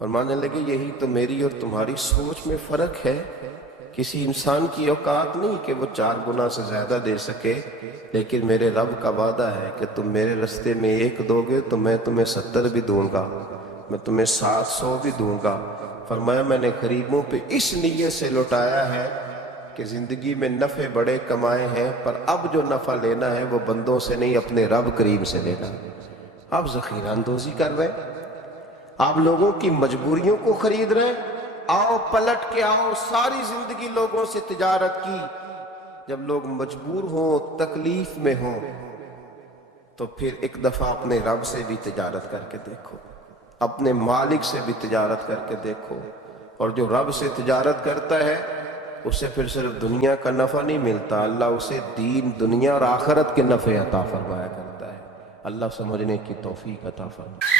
فرمانے لگے یہی تو میری اور تمہاری سوچ میں فرق ہے. کسی انسان کی اوقات نہیں کہ وہ 4 گنا سے زیادہ دے سکے، لیکن میرے رب کا وعدہ ہے کہ تم میرے رستے میں 1 دو گے تو میں تمہیں 70 بھی دوں گا، میں تمہیں 700 بھی دوں گا. فرمایا میں نے غریبوں پہ اس نیت سے لوٹایا ہے کہ زندگی میں نفع بڑے کمائے ہیں، پر اب جو نفع لینا ہے وہ بندوں سے نہیں، اپنے رب کریم سے لینا. آپ ذخیرہ اندوزی کر رہے ہیں، آپ لوگوں کی مجبوریوں کو خرید رہے ہیں. آؤ پلٹ کے آؤ، ساری زندگی لوگوں سے تجارت کی. جب لوگ مجبور ہوں، تکلیف میں ہوں، تو پھر ایک دفعہ اپنے رب سے بھی تجارت کر کے دیکھو، اپنے مالک سے بھی تجارت کر کے دیکھو. اور جو رب سے تجارت کرتا ہے اسے پھر صرف دنیا کا نفع نہیں ملتا، اللہ اسے دین، دنیا اور آخرت کے نفع عطا فرمایا کرتا ہے. اللہ سمجھنے کی توفیق عطا فرمائے.